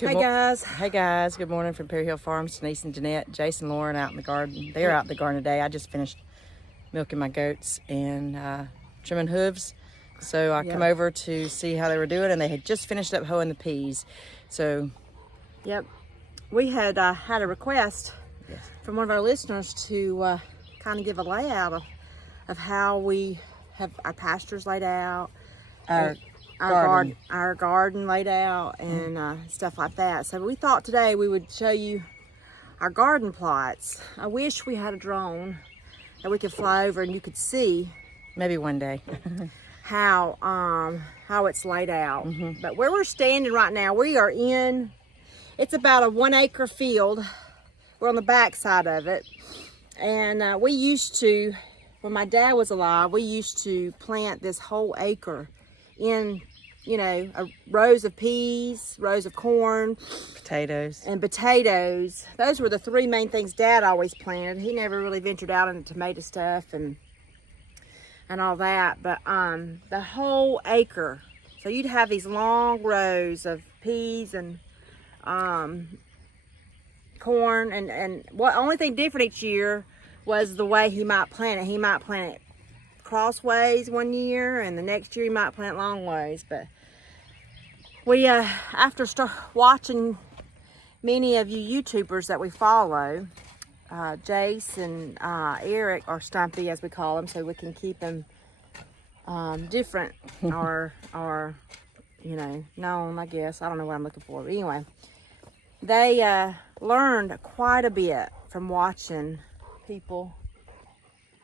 Hey guys. Hey guys, good morning from Perry Hill Farms. Denise and Jeanette, Jason and Lauren out in the garden. They're out in the garden today. I just finished milking my goats and trimming hooves. So I come over to see how they were doing, and they had just finished up hoeing the peas. So, we had had a request from one of our listeners to kind of give a layout of how we have our pastures laid out, our garden laid out, and stuff like that. So we thought today we would show you our garden plots. I wish we had a drone that we could fly over and you could see maybe one day how it's laid out. But where we're standing right now, we are in, it's about a 1 acre field. We're on the back side of it, and we used to, when my dad was alive, we used to plant this whole acre in, rows of peas, rows of corn, potatoes. Those were the three main things Dad always planted. He never really ventured out into tomato stuff and all that. But the whole acre. So you'd have these long rows of peas and corn, and what only thing different each year was the way he might plant it. He might plant it crossways one year, and the next year he might plant long ways. But we after watching many of you YouTubers that we follow, Jace and Eric, or Stumpy as we call them, so we can keep them different or known, I guess. I don't know what I'm looking for, but anyway, they learned quite a bit from watching people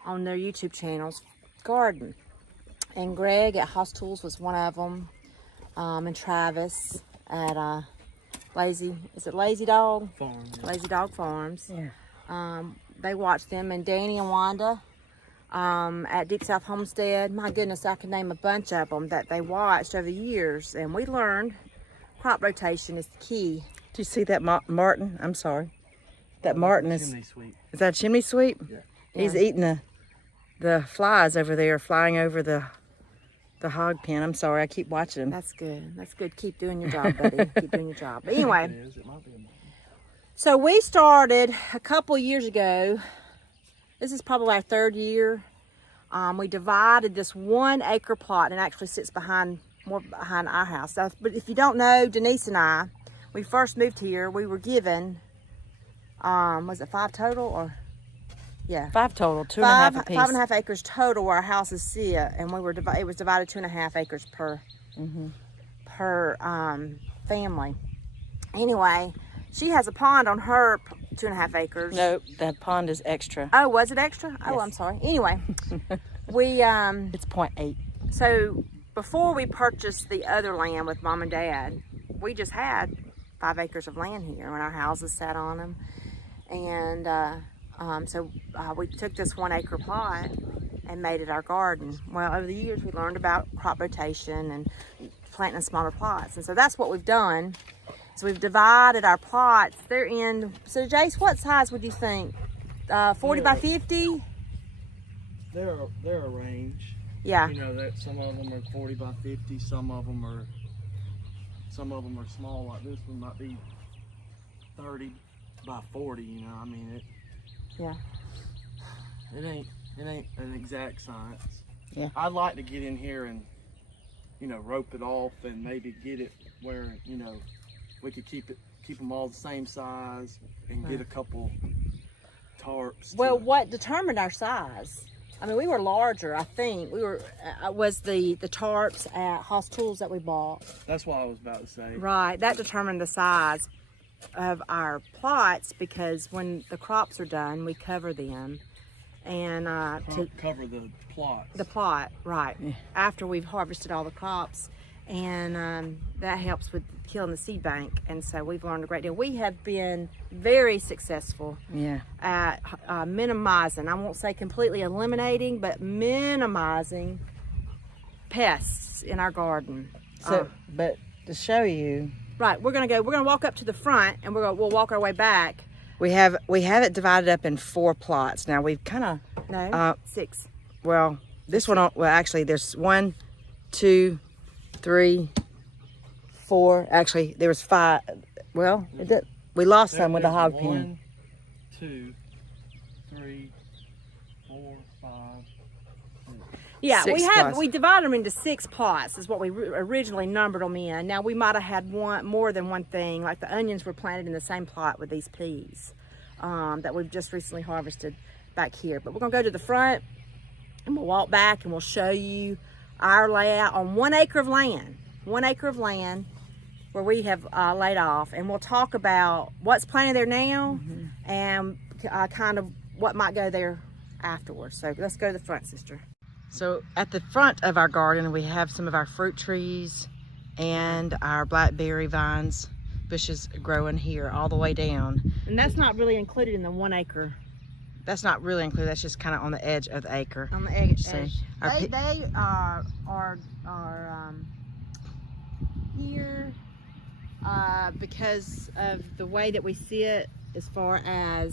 on their YouTube channels garden. And Greg at Hoss Tools was one of them, and Travis at Lazy Dog Farms. Lazy Dog Farms. Yeah. They watched them, and Danny and Wanda at Deep South Homestead. My goodness, I could name a bunch of them that they watched over the years, and we learned crop rotation is the key. Do you see that martin? I'm sorry. That martin is Chimney sweep. Is that a chimney sweep? Yeah. He's eating the flies over there, flying over the hog pen. I'm sorry, I keep watching him. That's good. Keep doing your job, buddy. Keep doing your job. But anyway, It might be a martin. so we started a couple years ago. This is probably our third year. We divided this 1 acre plot, and it actually sits more behind our house. So, but if you don't know, Denise and I, we first moved here, we were given, was it 5 total, or? Yeah. 5 total, 2.5 apiece. 5.5 acres total where our houses sit, and it was divided 2.5 acres per family. Anyway, she has a pond on her 2.5 acres. No, that pond is extra. Oh, was it extra? Oh, Yes. I'm sorry. Anyway, we It's 0.8. so before we purchased the other land with Mom and Dad, we just had 5 acres of land here, and our houses sat on them. And so we took this 1 acre plot and made it our garden. Well, over the years we learned about crop rotation and planting in smaller plots, and so that's what we've done. So we've divided our plots. They're in, so Jace, what size would you think? 40 by 50? They're a range. Yeah. That some of them are 40 by 50. Some of them are small. Like this one might be 30 by 40. I mean Yeah. it ain't an exact science. Yeah. I'd like to get in here and rope it off and maybe get it where we could keep them all the same size and get a couple tarps. Well, what determined our size? I mean, we were larger, I think. We were, was the tarps at Hoss Tools that we bought. That's what I was about to say. Right, that determined the size of our plots, because when the crops are done, we cover them. And to cover the plots. the plot, right, after we've harvested all the crops. And that helps with killing the seed bank. And so we've learned a great deal. We have been very successful at minimizing, I won't say completely eliminating, but minimizing pests in our garden. So, but to show you, Right, we're gonna walk up to the front, and we'll walk our way back. we have it divided up in 4 plots. Now we've kind of No, 6. well, this one, well, actually there's 1, 2, 3, 4. Actually, there was 5. Well, we lost some with the There's hog pen. 1, 2, 3, 4, 5. Yeah, 6 plots. we divided them into 6 plots is what we originally numbered them in. Now we might have had more than one thing, like the onions were planted in the same plot with these peas that we've just recently harvested back here. But we're gonna go to the front and we'll walk back and we'll show you our layout on 1 acre of land. 1 acre of land where we have laid off, and we'll talk about what's planted there now and kind of what might go there afterwards. So let's go to the front, sister. So at the front of our garden, we have some of our fruit trees and our blackberry vines, bushes growing here all the way down. And that's not really included in the 1 acre. That's not really included, that's just kind of on the edge of the acre. On the edge. So our They are here because of the way that we see it, as far as,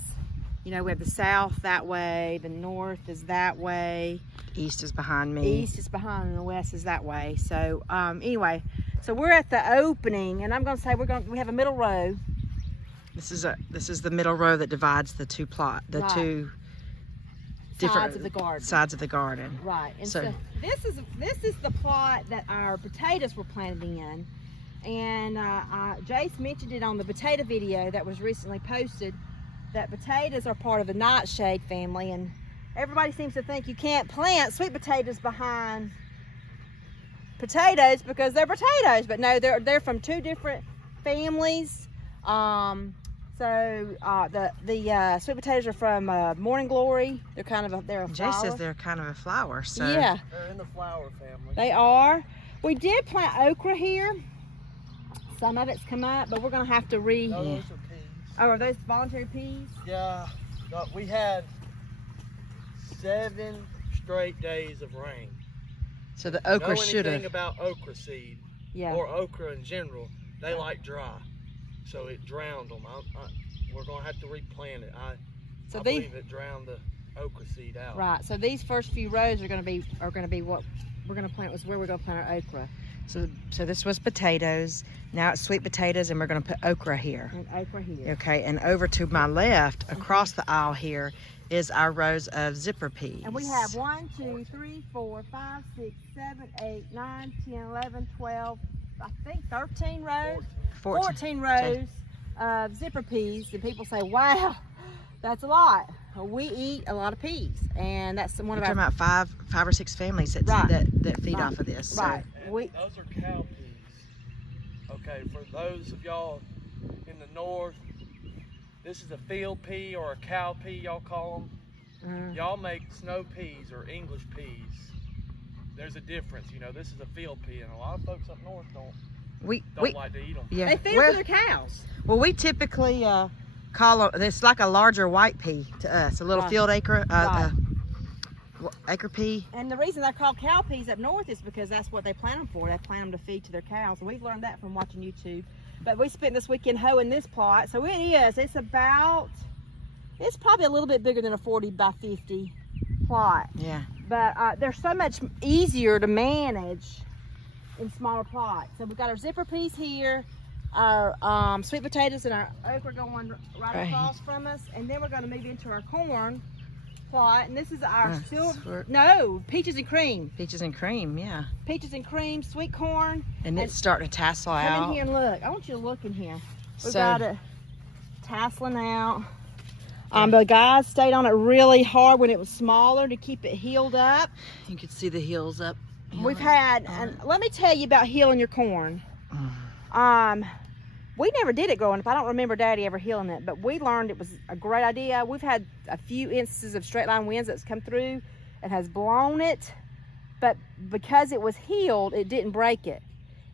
you know, we have the south that way, the north is that way, East is behind me. east is behind, and the west is that way. So anyway, so we're at the opening, and I'm gonna say we have a middle row. This is the middle row that divides the two Right. two different Sides of the garden. sides of the garden. Right, and So- so this is the plot that our potatoes were planted in, and Jace mentioned it on the potato video that was recently posted, that potatoes are part of the nightshade family, and everybody seems to think you can't plant sweet potatoes behind potatoes because they're potatoes, but no, they're from 2 different families. The sweet potatoes are from Morning Glory. They're kind of they're a Jay flower. says they're kind of a flower, so Yeah, They're in the flower family. they are. We did plant okra here. Some of it's come up, but we're gonna have to No, those are peas. Oh, are those voluntary peas? Yeah, we had 7 straight days of rain. so the okra Know should anything have. about okra seed Yeah. or okra in general? They like dry, so it drowned them. We're gonna have to replant it. I these believe it drowned the okra seed out. right. So these first few rows are gonna be what we're gonna plant. Was where we're gonna plant our okra So this was potatoes. Now it's sweet potatoes, and we're going to put okra here. and okra here. Okay, and over to my left, across the aisle here, is our rows of zipper peas. And we have 1, 2, 3, 4, 5, 6, 7, 8, 9, 10, 11, 12, I think 13 rows. 14 rows of zipper peas, and people say, wow, that's a lot. Well, we eat a lot of peas, and that's one We're of talking our about five or six families that Right. that feed Right. off of this. So right. And We those are cow peas. Okay, for those of y'all in the north, this is a field pea or a cow pea, y'all call them. Y'all make snow peas or English peas. There's a difference, you know. This is a field pea, and a lot of folks up north don't we like to eat them. yeah. they feed well, them to their cows. well, we typically call it. It's like a larger white pea to us, a little Right. field acre Right. acre pea. And the reason they're called cow peas up north is because that's what they plant them for. They plant them to feed to their cows. And we've learned that from watching YouTube. But we spent this weekend hoeing this plot. So it is. It's probably a little bit bigger than a 40 by 50 plot. Yeah. But they're so much easier to manage in smaller plots. So we've got our zipper peas here, our sweet potatoes and our okra going right Right. across from us. And then we're going to move into our corn plot. And this is our for peaches and cream. peaches and cream. Yeah. Peaches and cream, sweet corn. And it's starting to tassel Come out. in here and look. I want you to look in here. We've So- got it tasseling out. The guys stayed on it really hard when it was smaller to keep it healed up. You can see the heels up. We've had, and let me tell you about healing your corn. We never did it growing up. I don't remember Daddy ever healing it, but we learned it was a great idea. We've had a few instances of straight line winds that's come through and has blown it, but because it was healed, it didn't break it.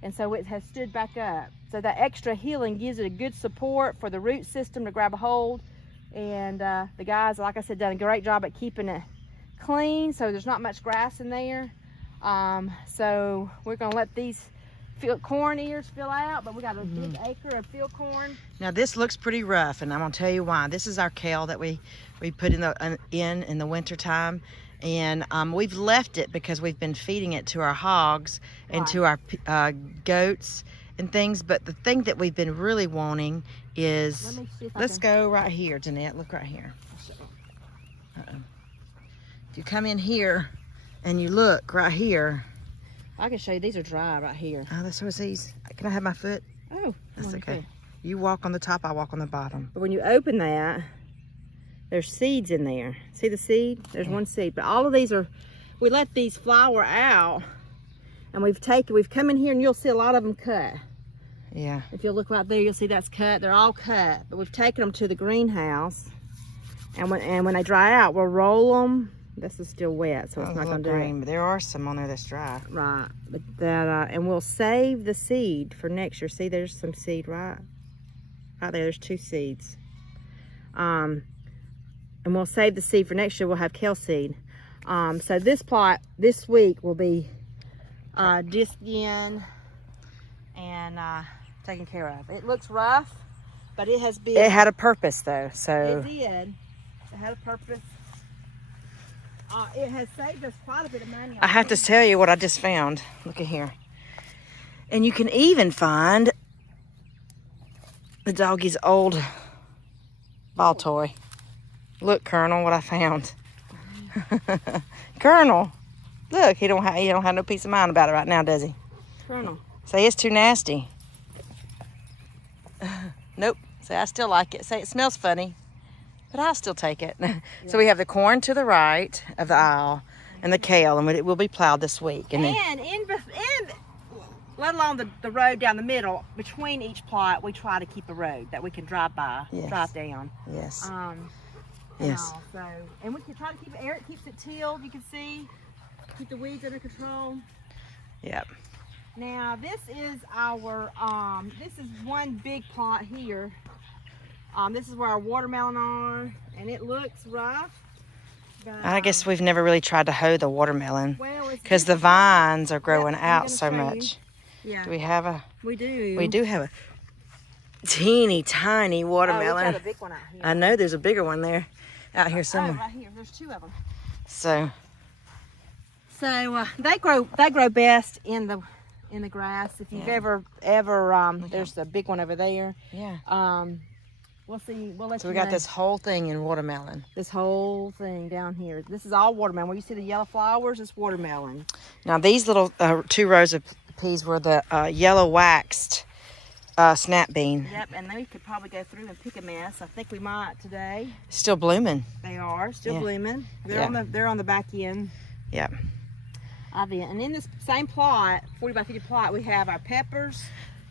And so it has stood back up. So that extra healing gives it a good support for the root system to grab a hold. And the guys, like I said, done a great job at keeping it clean, so there's not much grass in there. So we're gonna let these corn ears fill out, but we got a big acre of field corn. Now this looks pretty rough, and I'm gonna tell you why. This is our kale that we put in the winter time, and we've left it because we've been feeding it to our hogs and to our goats, and things, but the thing that we've been really wanting is, Let me see if I let's can- go right here, Jeanette. Look right here. Uh-oh. If you come in here and you look right here. I can show you. These are dry right here. Oh, that's what these. Can I have my foot? Oh, That's come on, okay. good. You walk on the top, I walk on the bottom. But when you open that, there's seeds in there. See the seed? There's one seed. But all of these are, we let these flower out, and we've come in here and you'll see a lot of them cut. Yeah. If you'll look right there, you'll see that's cut. They're all cut. But we've taken them to the greenhouse, and when they dry out, we'll roll them. This is still wet, so it's not going to do it. But there are some on there that's dry. Right. But that, and we'll save the seed for next year. See, there's some seed right there. There's 2 seeds. And we'll save the seed for next year. We'll have kale seed. So this plot this week will be disced in and taken care of. It looks rough, but it has been. It had a purpose though, so. It did. It had a purpose. It has saved us quite a bit of money. I have to tell you what I just found. Look at here. And you can even find the doggy's old ball toy. Look, Colonel, what I found. Colonel, look, he don't have no peace of mind about it right now, does he? Colonel. Say it's too nasty. Nope. Say I still like it. Say it smells funny, but I'll still take it. So we have the corn to the right of the aisle and the kale, and it will be plowed this week. And then, Let alone the road down the middle, between each plot, we try to keep a road that we can drive by, Yes. drive down. yes, And yes. all, so, and we can try to keep it, Eric keeps it tilled, you can see, keep the weeds under control. Yep. Now this is our, this is one big plot here. This is where our watermelon are, and it looks rough. But, I guess we've never really tried to hoe the watermelon well, it's because the different. vines are growing I'm out gonna so show you. much. Yeah, Do we have a? we do. We do have a teeny tiny Oh, we've watermelon. got a big one out here. I know there's a bigger one there, out here Oh, somewhere. right here. There's 2 of them. So So they grow best in the grass. If you've ever there's a big one over there. yeah. We'll see. We'll let So you we got know. this whole thing in watermelon. This whole thing down here. This is all watermelon. Where you see the yellow flowers, it's watermelon. Now these little 2 rows of peas were the yellow waxed snap bean. Yep, and we could probably go through and pick a mess. I think we might today. Still blooming. They are still Yeah. blooming. They're Yeah. they're on the back end. Yep. Of it. And in this same plot, 40 by 50 plot, we have our peppers.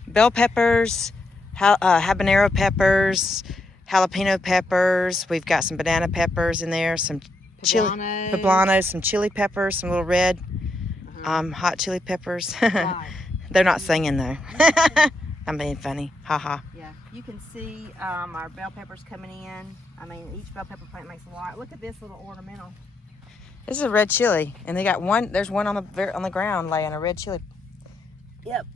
Bell peppers, habanero peppers, jalapeno peppers. We've got some banana peppers in there, some chili Poblanos. poblanos, some chili peppers, some little red hot chili peppers. Right. They're not singing though. I'm being funny. Ha ha. Yeah, you can see our bell peppers coming in. I mean, each bell pepper plant makes a lot. Look at this little ornamental. This is a red chili, and they got one. There's one on the ground laying a red chili. Yep.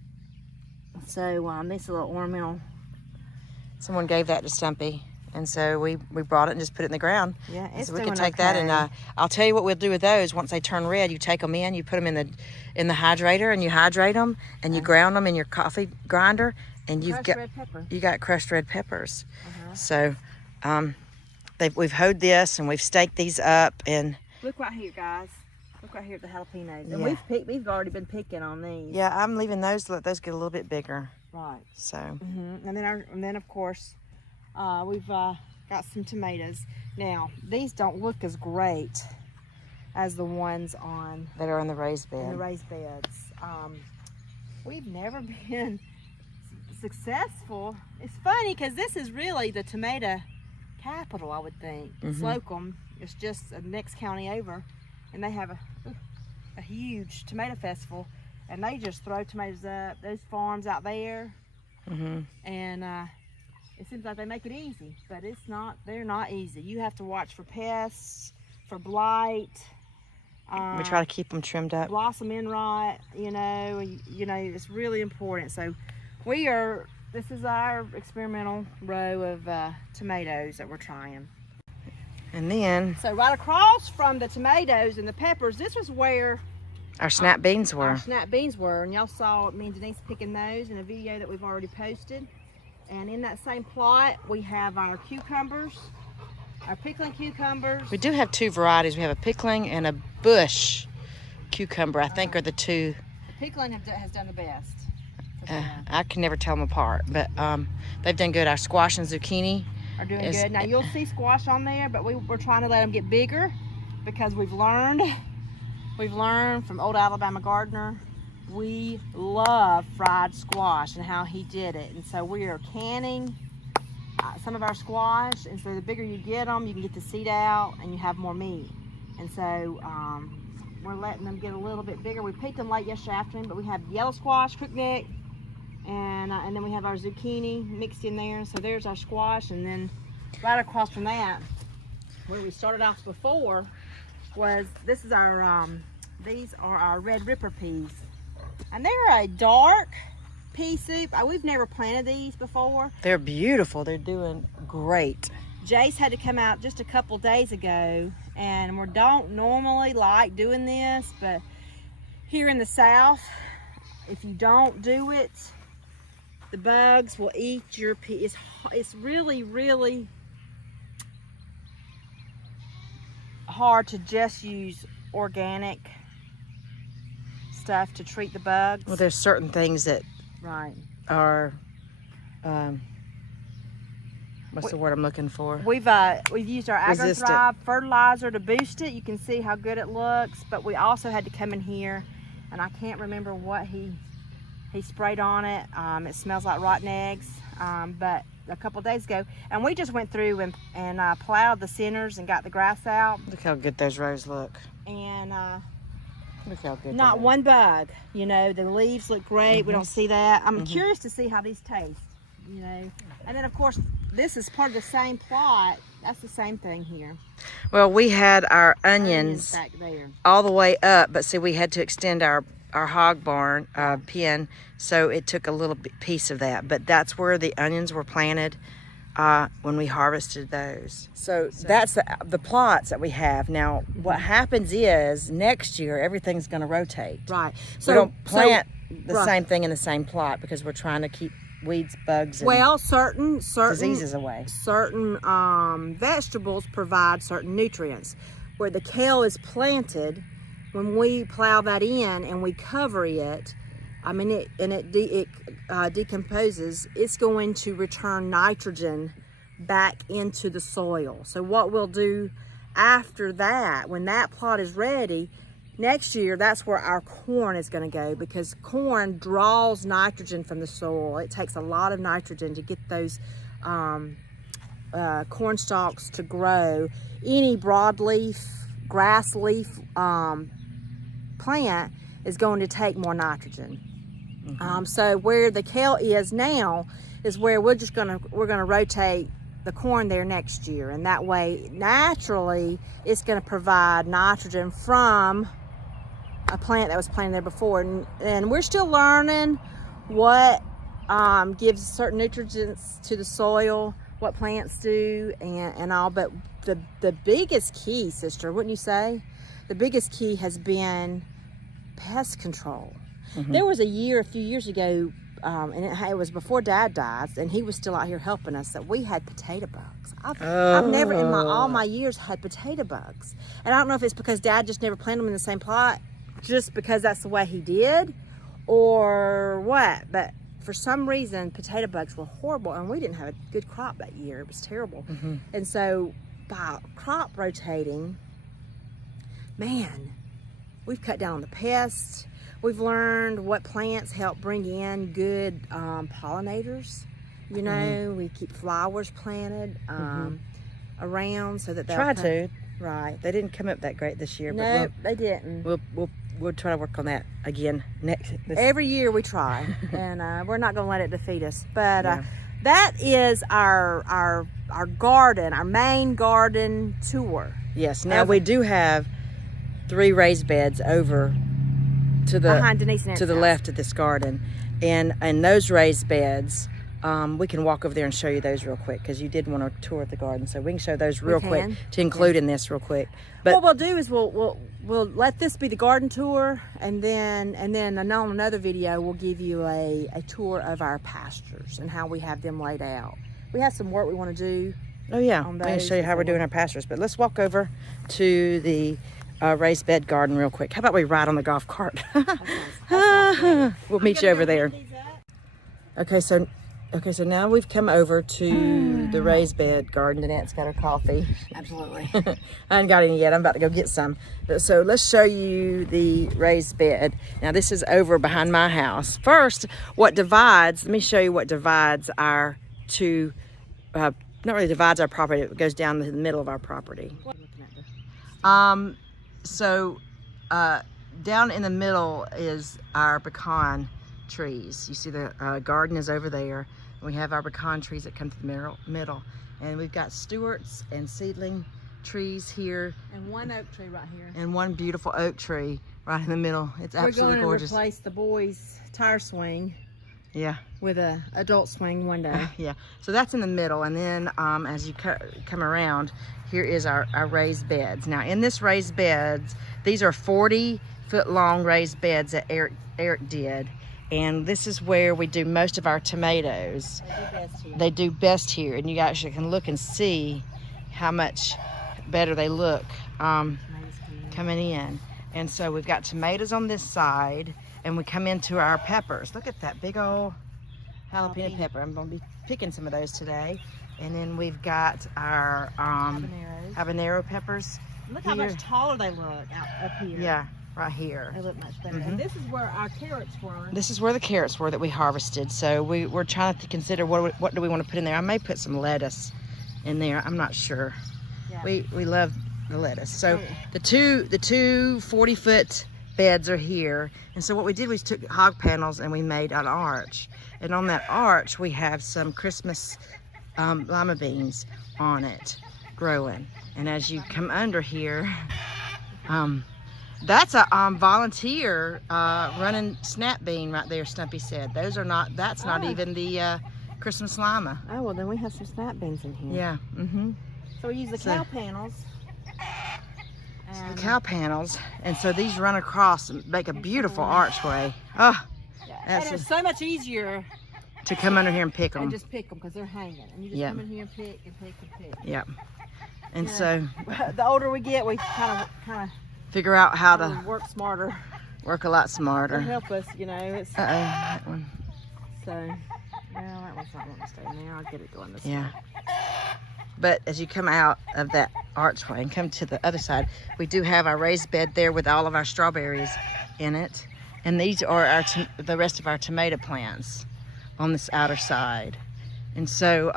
So this little ornamental. Someone gave that to Stumpy, and so we brought it and just put it in the ground. Yeah, it's So we doing can take that, okay. and I'll tell you what we'll do with those. Once they turn red, you take them in, you put them in the hydrator, and you hydrate them, and you ground them in your coffee grinder, and you've Crushed got red pepper. you got crushed red peppers. So we've hoed this, and we've staked these up, and Look right here, guys. Look right here at the jalapenos. And Yeah. we've already been picking on these. yeah, I'm leaving those to let those get a little bit bigger. Right. So And then of course, we've got some tomatoes. Now these don't look as great as the ones on that are on the raised in the bed. raised beds. We've never been successful. It's funny because this is really the tomato capital, I would think. Slocum is just the next county over, and they have a huge tomato festival, and they just throw tomatoes up. Those farms out there, and it seems like they make it easy, but it's not. They're not easy. You have to watch for pests, for blight. We try to keep them trimmed up. Blossom end rot, you know, it's really important. So this is our experimental row of tomatoes that we're trying. And then So right across from the tomatoes and the peppers, this was where Our snap beans were. Our snap beans were, and y'all saw me and Denise picking those in a video that we've already posted. And in that same plot, we have our cucumbers, our pickling cucumbers. We do have two varieties. We have a pickling and a bush cucumber, I think, are the two. The pickling has done the best. I can never tell them apart, but they've done good. Our squash and zucchini are doing good. Now you'll see squash on there, but we're trying to let them get bigger because we've learned from old Alabama gardener, we love fried squash and how he did it. And so we are canning some of our squash, and so the bigger you get them, you can get the seed out and you have more meat. And so we're letting them get a little bit bigger. We picked them late yesterday afternoon, but we have yellow squash, crookneck, and then we have our zucchini mixed in there. So there's our squash, and then right across from that, where we started off before, was this is our these are our red ripper peas, and they're a dark pea soup. We've never planted these before. They're beautiful. They're doing great. Jace had to come out just a couple days ago, and we don't normally like doing this, but here in the South, if you don't do it, the bugs will eat your pea. It's really, really hard to just use organic stuff to treat the bugs. Well, there's certain things that right are what's the word I'm looking for? We've used our AgroThrive fertilizer to boost it. You can see how good it looks, but we also had to come in here, and I can't remember what he sprayed on it. It smells like rotten eggs, but a couple days ago, and we just went through and plowed the centers and got the grass out. Look how good those rows look. And look how good. not one bug. You know, the leaves look great. We don't see that. I'm curious to see how these taste. You know, and then of course this is part of the same plot. That's the same thing here. Well, we had our onions back there all the way up, but see, we had to extend our hog barn pen, so it took a little piece of that. But that's where the onions were planted when we harvested those. So that's the plots that we have now. What happens is next year everything's going to rotate. Right. So we don't plant the same thing in the same plot because we're trying to keep weeds, bugs, and certain diseases away. Certain vegetables provide certain nutrients. Where the kale is planted, when we plow that in and we cover it, I mean it decomposes. It's going to return nitrogen back into the soil. So what we'll do after that, when that plot is ready, next year, that's where our corn is going to go, because corn draws nitrogen from the soil. It takes a lot of nitrogen to get those corn stalks to grow. Any broadleaf, grass leaf plant is going to take more nitrogen. So where the kale is now is where we're gonna rotate the corn there next year, and that way naturally it's going to provide nitrogen from a plant that was planted there before, and we're still learning what gives certain nutrients to the soil, what plants do, and all. But the biggest key, sister, wouldn't you say? The biggest key has been pest control. There was a few years ago, and it was before Dad died, and he was still out here helping us, that we had potato bugs. I've never in all my years had potato bugs, and I don't know if it's because Dad just never planted them in the same plot, just because that's the way he did, or what, but for some reason potato bugs were horrible, and we didn't have a good crop that year. It was terrible. And so by crop rotating, man, we've cut down on the pests. We've learned what plants help bring in good pollinators. You know, we keep flowers planted around so that they'll Try to. Right. They didn't come up that great this year. No, but they didn't. We'll try to work on that again next. Every year we try, and we're not going to let it defeat us. But that is our garden, our main garden tour. Yes. Now we do have 3 raised beds over to the behind Denise and to the house. left of this garden, and those raised beds we can walk over there and show you those real quick because you did want to tour the garden, so we can show those real quick can. to include in this real quick. But what we'll do is we'll let this be the garden tour, and then on another video we'll give you a tour of our pastures and how we have them laid out. We have some work we want to do. oh yeah, On we're going to those show you how we're doing our pastures. But let's walk over to the raised bed garden real quick. How about we ride on the golf cart? We'll meet you over there. Okay, so now we've come over to the raised bed garden. Danette's got her coffee. Absolutely. I ain't got any yet. I'm about to go get some. So let's show you the raised bed. Now this is over behind my house. First, let me show you what divides our two, not really divides our property, it goes down the middle of our property. Down in the middle is our pecan trees. You see the garden is over there. We have our pecan trees that come to the middle. And we've got Stewart's and seedling trees here. And one oak tree right here. And one beautiful oak tree right in the middle. It's absolutely gorgeous. We're going to replace the boys' tire swing Yeah. with a adult swing one day. Yeah. So that's in the middle. And then as you come around, here is our raised beds. Now in this raised beds, these are 40-foot long raised beds that Eric did. And this is where we do most of our tomatoes. They do best here, and you actually can look and see how much better they look coming in. And so we've got tomatoes on this side, and we come into our peppers. Look at that big old jalapeno pepper. I'm going to be picking some of those today. And then we've got our habanero peppers. Look how much taller they look up here. Yeah, right here. They look much better. And this is where our carrots were. This is where the carrots were that we harvested. So we're trying to consider what do we want to put in there. I may put some lettuce in there. I'm not sure. Yeah. We love the lettuce. So the two 40-foot beds are here. And so what we did was took hog panels and we made an arch. And on that arch we have some Christmas lima beans on it growing. And as you come under here, that's a volunteer running snap bean right there, Stumpy said. Those are not, that's not even the Christmas lima. Oh, well then we have some snap beans in here. Yeah. Mm-hmm. So we use the cow panels. The cow panels. And so these run across and make a beautiful archway. Oh, and it's so much easier to come under here and pick them. and just pick them because they're hanging. And you just come in here and pick and pick and pick. Yep. And so the older we get, we kind of figure out how to work smarter. Work a lot It'll smarter. help us, you know. It's That one. so. Well, that one's not wanting to stay now. I'll get it going this way. Yeah. But as you come out of that archway and come to the other side, we do have our raised bed there with all of our strawberries in it. And these are the rest of our tomato plants on this outer side. And so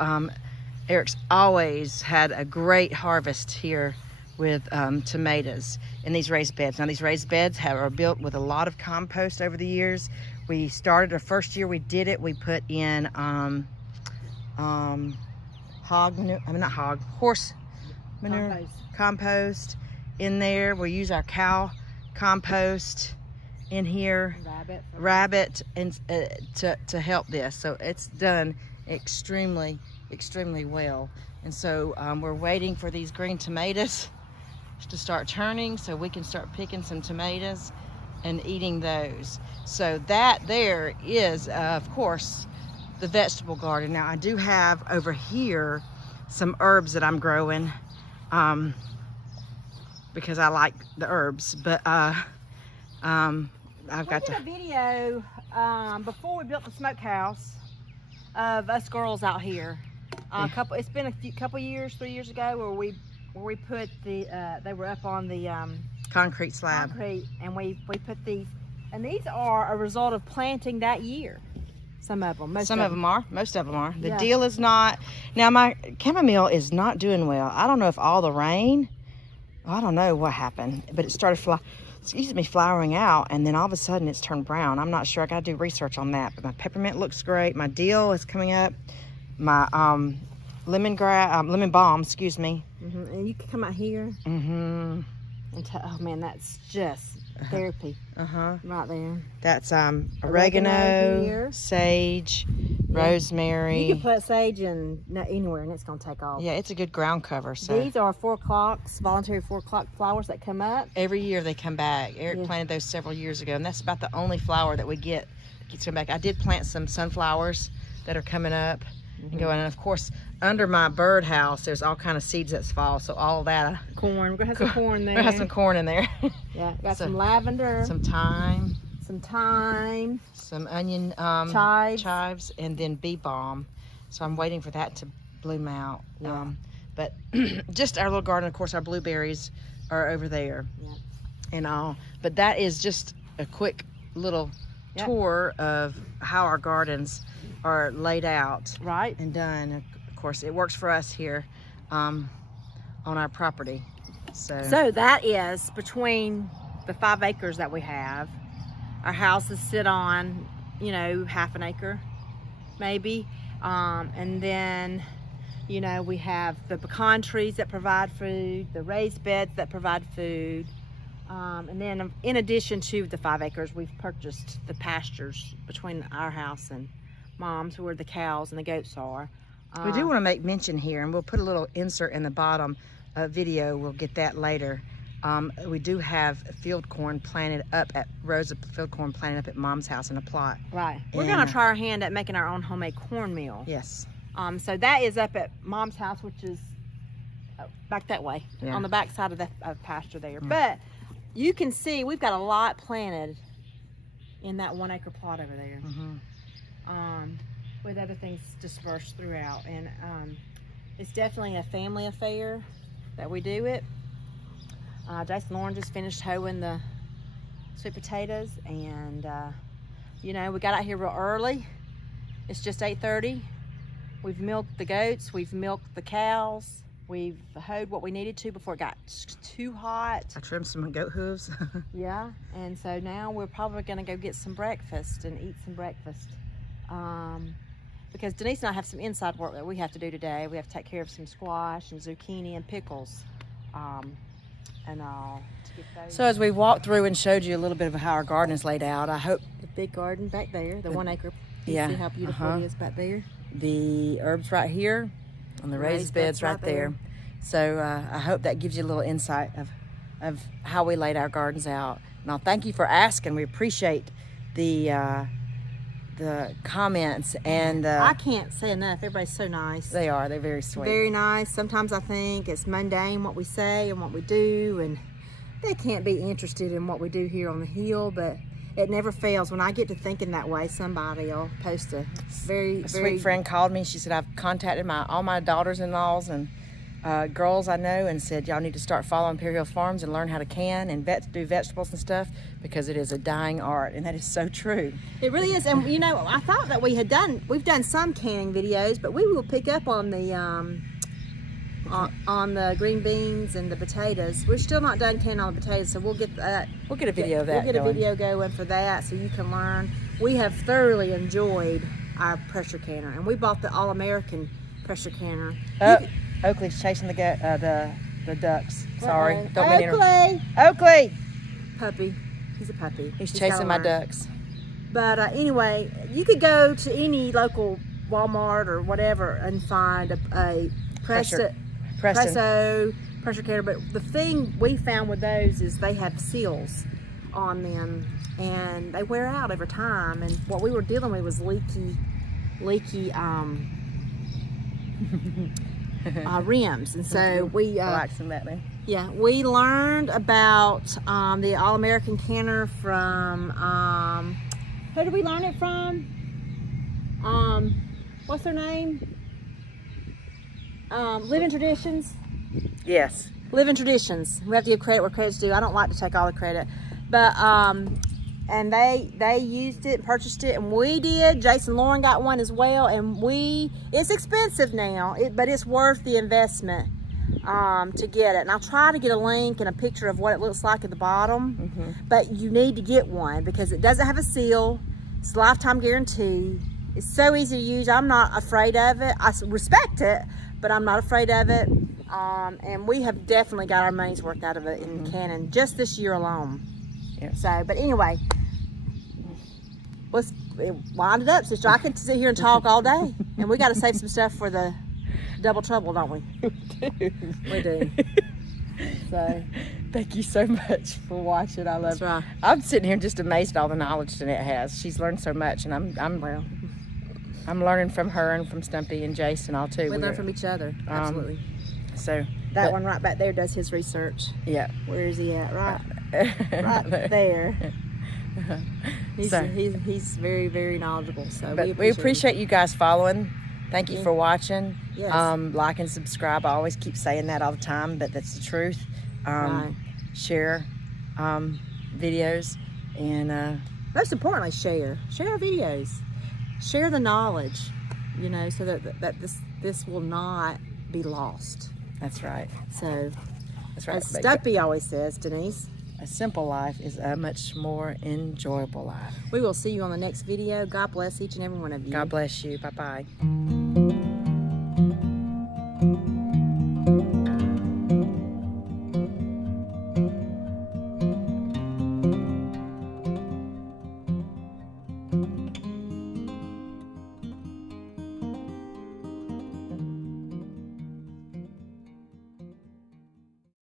Eric's always had a great harvest here with tomatoes in these raised beds. Now these raised beds are built with a lot of compost over the years. We started the first year we did it, we put in horse manure, compost in there. We use our cow compost in here, rabbit, and to help this. So it's done extremely well. And so we're waiting for these green tomatoes to start turning so we can start picking some tomatoes and eating those. So that there is, of course, the vegetable garden. Now I do have over here some herbs that I'm growing because I like the herbs, but I've got a video before we built the smokehouse of us girls out here. It's been a couple years, 3 years ago, where we put the they were up on the concrete slab. And we put these, and these are a result of planting that year. Some of them. Most of them are. Most of them are. The deal is not. Now my chamomile is not doing well. I don't know if all the rain. I don't know what happened, but it started flowering out, and then all of a sudden it's turned brown. I'm not sure. I got to do research on that. But my peppermint looks great. My dill is coming up. My lemon balm. Excuse me. And you can come out here. Mm-hmm. And oh man, that's just therapy Uh-huh. right there. That's Oregano oregano, here. sage, Yeah. rosemary. You can put sage in anywhere and it's gonna take off. Yeah, it's a good ground cover. So These are 4 o'clocks, voluntary 4 o'clock flowers that come up. every year they come back. Eric Yeah. planted those several years ago, and that's about the only flower that we get keeps coming back. I did plant some sunflowers that are coming up and going, and of course under my birdhouse there's all kind of seeds that fall. So all of that, Corn. We're gonna have some corn there. I have some corn in there, Yeah, got So- some lavender, some thyme, some thyme, some onion chives. and then bee balm. So I'm waiting for that to bloom out. Yeah. But just our little garden, of course, our blueberries are over there. Yeah. And all. But that is just a quick little Yep. tour of how our gardens are laid out Right. and done. Of course, it works for us here on our property. So that is between the 5 acres that we have. Our houses sit on, you know, half an acre, maybe. And then, you know, we have the pecan trees that provide food, the raised beds that provide food. And then in addition to the 5 acres, we've purchased the pastures between our house and Mom's, where the cows and the goats are. we do want to make mention here, and we'll put a little insert in the bottom video. We'll get that later. We do have field corn planted up at field corn planted up at Mom's house in a plot. Right. We're And- gonna try our hand at making our own homemade cornmeal. Yes. So that is up at Mom's house, which is back that way, Yeah. on the back side of the pasture there. But you can see we've got a lot planted in that 1 acre plot over there, with other things dispersed throughout. And it's definitely a family affair that we do it. Jason Lauren just finished hoeing the sweet potatoes, and you know, we got out here real early. It's just 8:30. We've milked the goats, we've milked the cows, we've hoed what we needed to before it got too hot. I trimmed some goat hooves. Yeah, and so now we're probably gonna go get some breakfast and eat some breakfast. Because Denise and I have some inside work that we have to do today. We have to take care of some squash and zucchini and pickles, and all. To get those. So as we walked through and showed you a little bit of how our garden is laid out, I hope The big garden back there, the 1 acre. You yeah, see how beautiful uh-huh. it is back there? the herbs right here on the raised beds right there. So I hope that gives you a little insight of how we laid our gardens out. And I'll thank you for asking. We appreciate the comments and I can't say enough. Everybody's so nice. they're very sweet. Very nice. Sometimes I think it's mundane what we say and what we do, and they can't be interested in what we do here on the hill, but it never fails. When I get to thinking that way, somebody will post a very Sweet friend called me. She said, I've contacted all my daughters-in-laws and girls I know and said, y'all need to start following Perry Hill Farms and learn how to can and do vegetables and stuff, because it is a dying art. And that is so true. It really is. And you know, I thought that we've done some canning videos, but we will pick up on the green beans and the potatoes. We're still not done canning all the potatoes, so we'll get that. We'll get a video of that We'll get going. a video going for that, so you can learn. We have thoroughly enjoyed our pressure canner, and we bought the All-American pressure canner. Oh, Oakley's chasing the ducks. Sorry, Uh-oh. don't mean to Oakley! Oakley! Puppy. He's a puppy. He's gotta chasing my learn. ducks. But anyway, you could go to any local Walmart or whatever and find a Preston. Presso pressure canner. But the thing we found with those is they have seals on them, and they wear out over time. And what we were dealing with was leaky rims. And so we Relaxing that man. yeah, we learned about the All-American canner from, who did we learn it from? What's her name? Living Traditions. Yes. Living Traditions. We have to give credit where credit's due. I don't like to take all the credit. But, and they used it, purchased it, and we did. Jason Lauren got one as well, and it's expensive now, but it's worth the investment. To get it, and I'll try to get a link and a picture of what it looks like at the bottom. But you need to get one because it doesn't have a seal. It's a lifetime guarantee. It's so easy to use. I'm not afraid of it. I respect it, but I'm not afraid of it. And we have definitely got our money's worth out of it in canning just this year alone. Yeah. So, but anyway, let's wind it up, sister. I could sit here and talk all day, and we got to save some stuff for the double trouble, don't we? We do. So, thank you so much for watching. I love. That's right. I'm sitting here just amazed at all the knowledge Danette has. She's learned so much, and I'm learning from her and from Stumpy and Jason all too. We learn from each other. Absolutely. So That one right back there does his research. yeah. Where is he at? Right there. He's, So- he's very, very knowledgeable. So But we appreciate you guys following. Thank you for watching. Yes. Like and subscribe. I always keep saying that all the time, but that's the truth. Right. Share videos and Most importantly, share our videos, share the knowledge, you know, so that this will not be lost. that's right. So, That's right. as But Stumpy always says, Denise, a simple life is a much more enjoyable life. we will see you on the next video. God bless each and every one of you. God bless you. Bye bye.